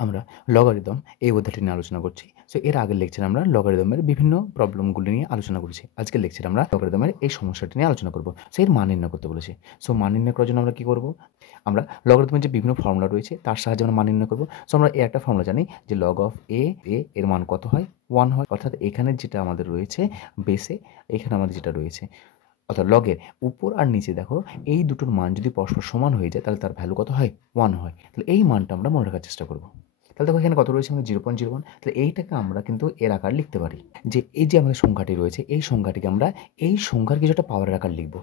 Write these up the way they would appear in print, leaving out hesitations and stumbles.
আমরা লগারিদম এই অধ্যায়টি নিয়ে আলোচনা করছি। সো এর আগের লেকচারে আমরা লগারিদমের বিভিন্ন প্রবলেমগুলি নিয়ে আলোচনা করেছি। আজকের লেকচারে আমরা লগারিদমের এই সমস্যাটি নিয়ে আলোচনা করব। সো এর মান নির্ণয় করতে বলেছি। সো মান নির্ণয় করার জন্য আমরা কী করব? আমরা লগারিদমের যে বিভিন্ন ফর্মুলা রয়েছে তার সাহায্যে আমরা মান নির্ণয় করব। সো আমরা এই একটা ফর্মুলা জানি যে লগ অফ এ এর মান কত হয়? 1 হয়। অর্থাৎ এখানে যেটা আমাদের রয়েছে বেসে, এখানে আমাদের যেটা রয়েছে অর্থাৎ লগের উপর আর নিচে দেখো এই দুটোর মান যদি পরস্পর সমান হয়ে যায় তাহলে তার ভ্যালু কত হয়? 1 হয়। তাহলে এই মানটা আমরা মনে রাখার চেষ্টা করব। তাহলে দেখো এখানে কত রয়েছে? আমাদের 0.01। তাহলে এইটাকে আমরা কিন্তু এর আকার লিখতে পারি যে এই যে আমাদের সংখ্যাটি রয়েছে এই সংখ্যাটিকে আমরা এই সংখ্যার কিছু একটা পাওয়ারের আকার লিখব।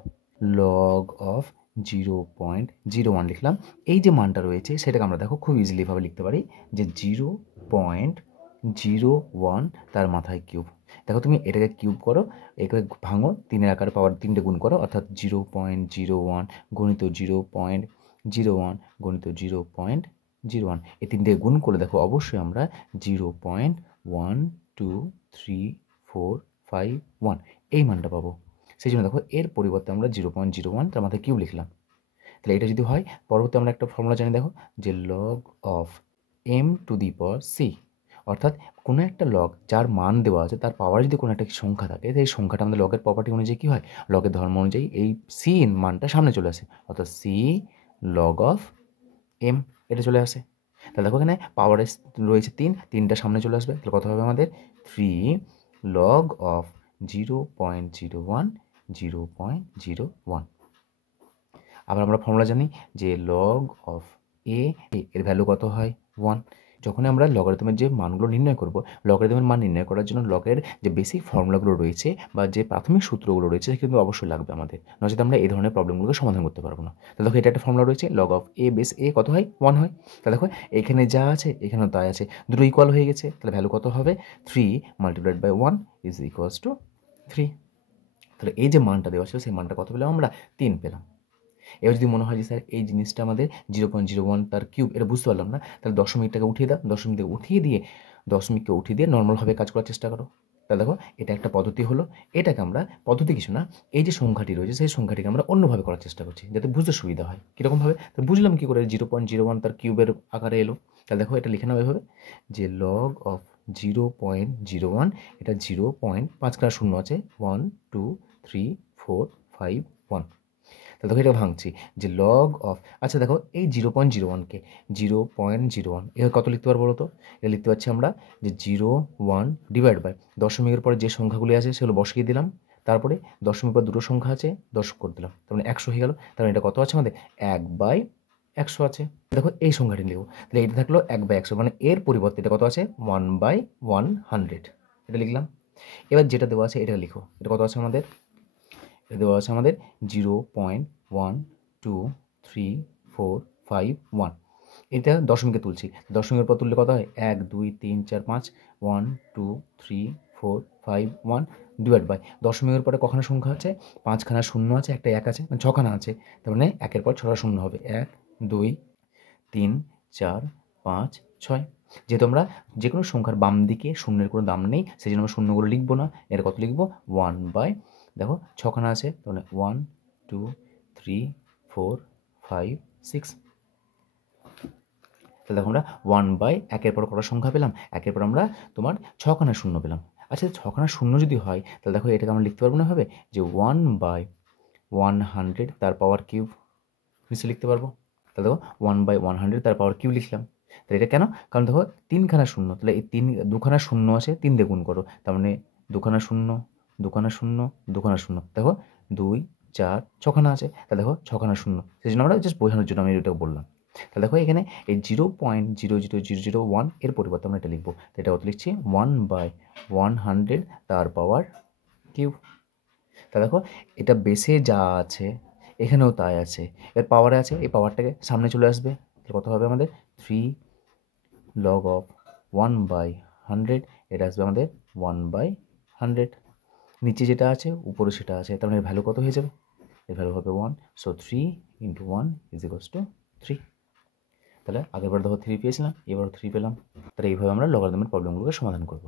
লগ অফ 0.01 লিখলাম। এই যে মানটা রয়েছে সেটাকে আমরা দেখো খুব ইজিলিভাবে লিখতে পারি যে 0.01 তার মাথায় কিউব। দেখো তুমি এটাকে কিউব করো, একে ভাঙো, 3-এর আকারে পাওয়ার 3টে গুণ করো, অর্থাৎ 0.01 গণিত 0.01 গণিত 0.01 এই 3টে গুণ করে দেখো অবশ্যই আমরা 0.123451 এই মানটা পাবো। সেই জন্য দেখো এর পরিবর্তে আমরা 0.01 তার মাথায় কিউব লিখলাম। তাহলে এটা যদি হয়, পরবর্তী আমরা একটা ফর্মুলা জানি দেখো যে log of m to the power c, অর্থাৎ কোনো একটা লগ যার মান দেওয়া আছে তার পাওয়ার যদি কোনো একটা সংখ্যা থাকে সেই সংখ্যাটা আমাদের লগের প্রপার্টি অনুযায়ী কী হয়? লগের ধর্ম অনুযায়ী এই c মানটা সামনে চলে আসে, অর্থাৎ c লগ অফ m এটা চলে আসে। তাহলে দেখো এখানে পাওয়ার রয়েছে 3টা সামনে চলে আসবে। তাহলে কত হবে আমাদের? 3 লগ অফ 0.01 0.01। আবার আমরা ফর্মুলা জানি যে লগ অফ এ এর ভ্যালু কত হয়? 1। যখন আমরা লগারিদমের যে মানগুলো নির্ণয় করব, লগারিদমের মান নির্ণয় করার জন্য লগের যে বেসিক ফর্মুলাগুলো রয়েছে বা যে প্রাথমিক সূত্রগুলো রয়েছে সেটা কিন্তু অবশ্যই লাগবে আমাদের, নচেত আমরা এই ধরনের প্রবলেমগুলোকে সমাধান করতে পারবো না। তো দেখো এটা একটা ফর্মুলা রয়েছে, লগ অফ এ বেস এ কত হয়? 1 হয়। তাহলে দেখো এখানে যা আছে এখানেও তাই আছে, দুটো ইকুয়াল হয়ে গেছে। তাহলে ভ্যালু কত হবে? 3 multiplied by 1 is equals to 3। তাহলে এই যে মানটা দেওয়া ছিল সেই মানটা কত পেলাম আমরা? 3 পেলাম। এবার যদি মনে হয় যে স্যার এই জিনিসটা আমাদের 0.01 তার কিউব, এটা বুঝতে পারলাম না, তাহলে দশমিকটাকে উঠিয়ে দাও, দশমিককে উঠিয়ে দিয়ে নর্মালভাবে কাজ করার চেষ্টা করো। তাহলে দেখো এটা একটা পদ্ধতি হলো। এটাকে আমরা পদ্ধতি কিছু না, এই যে সংখ্যাটি রয়েছে সেই সংখ্যাটিকে আমরা অন্যভাবে করার চেষ্টা করছি যাতে বুঝতে সুবিধা হয়। কীরকমভাবে? তো বুঝলাম কী করে 0.01 তার কিউবের আকারে এলো। তাহলে দেখো এটা লিখে নাও এভাবে যে লগ অফ 0.01, এটা 0.5 আছে, 1 2 3 4 5 1। তাহলে দেখো এটা ভাঙছি যে লগ অফ, আচ্ছা দেখো এই 0.01কে 0.01 এর কত লিখতে পারবো বলো তো? এটা লিখতে পারছি আমরা যে 0.1 ডিভাইড বাই দশমিকের পরে যে সংখ্যাগুলি আছে সেগুলো বসিয়ে দিলাম, তারপরে দশমিকের পর দুটো সংখ্যা আছে 10 করে দিলাম, তার মানে 100 হয়ে গেল। তার মানে এটা কত আছে আমাদের? 1/100 আছে। দেখো এই সংখ্যাটি লিখবো, তাহলে এটা থাকলো 1/100, মানে এর পরিবর্তে এটা কত আছে? 1/100 এটা লিখলাম। এবার যেটা দেওয়া আছে এটা লিখো, এটা কত আছে আমাদের? এটা দেওয়া আছে আমাদের 0.123451। এটা দশমিকে তুলছি, দশমিকের পর তুললে কত হয়? 1 2 3 4 5 1 2 3 4 5 1 ডিভাইড বাই দশমিকের পরে কখানা সংখ্যা আছে? 5খানা শূন্য আছে, একটা 1 আছে, মানে 6খানা আছে। তার মানে 1-এর পর 6টা শূন্য হবে, 1 2 3 4 5 6। যেহেতু আমরা যে কোনো সংখ্যার বাম দিকে শূন্যের কোনো দাম নেই সেই জন্য আমরা শূন্যগুলো লিখবো না, এর কত লিখবো? 1 বাই, দেখো 6খানা আছে, তাহলে 1 2 3 4 5 6। তাহলে দেখো আমরা 1/1-এর পর কটা সংখ্যা পেলাম? 1-এর পর আমরা তোমার 6খানা শূন্য পেলাম। আচ্ছা 6খানা শূন্য যদি হয় তাহলে দেখো এটাকে আমরা লিখতে পারবো না হবে যে 1/100 তার পাওয়ার কিউব, নিশ্চয়ই লিখতে পারবো। তাহলে দেখো 1/100 তার পাওয়ার কিউব লিখলাম। তাহলে এটা কেন? কারণ দেখো 3খানা শূন্য, তাহলে এই 2খানা শূন্য আছে, 3 দিয়ে গুণ করো, তার মানে 2খানা শূন্য 2খানা শূন্য 2খানা শূন্য, দেখো 2 4 6খানা আছে, তাহলে দেখো 6খানা শূন্য। সেই জন্য আমরা জাস্ট বোঝানোর জন্য আমি এটা বললাম। তাহলে দেখো এখানে এই 0.00001 এর পরিবর্তে আমরা এটা লিখবো, তো এটা কত লিখছি? 1/100 তার পাওয়ার কিউব। তা দেখো এটা বেসে যা আছে এখানেও তাই আছে, এর পাওয়ারে আছে, এই পাওয়ারটাকে সামনে চলে আসবে। তাহলে কত হবে আমাদের? 3 লগ অফ 1/100, এটা আসবে আমাদের 1/100। নিচে যেটা আছে উপরে সেটা আছে, তার মানে এর ভ্যালু কত হয়ে যাবে? এর ভ্যালু হবে 1। সো 3 × 1 = 3। তাহলে আগেরবার দেখো 3 পেয়েছিলাম, এবারও 3 পেলাম। তাহলে এইভাবে আমরা লগারিদমের প্রবলেমগুলোকে সমাধান করব।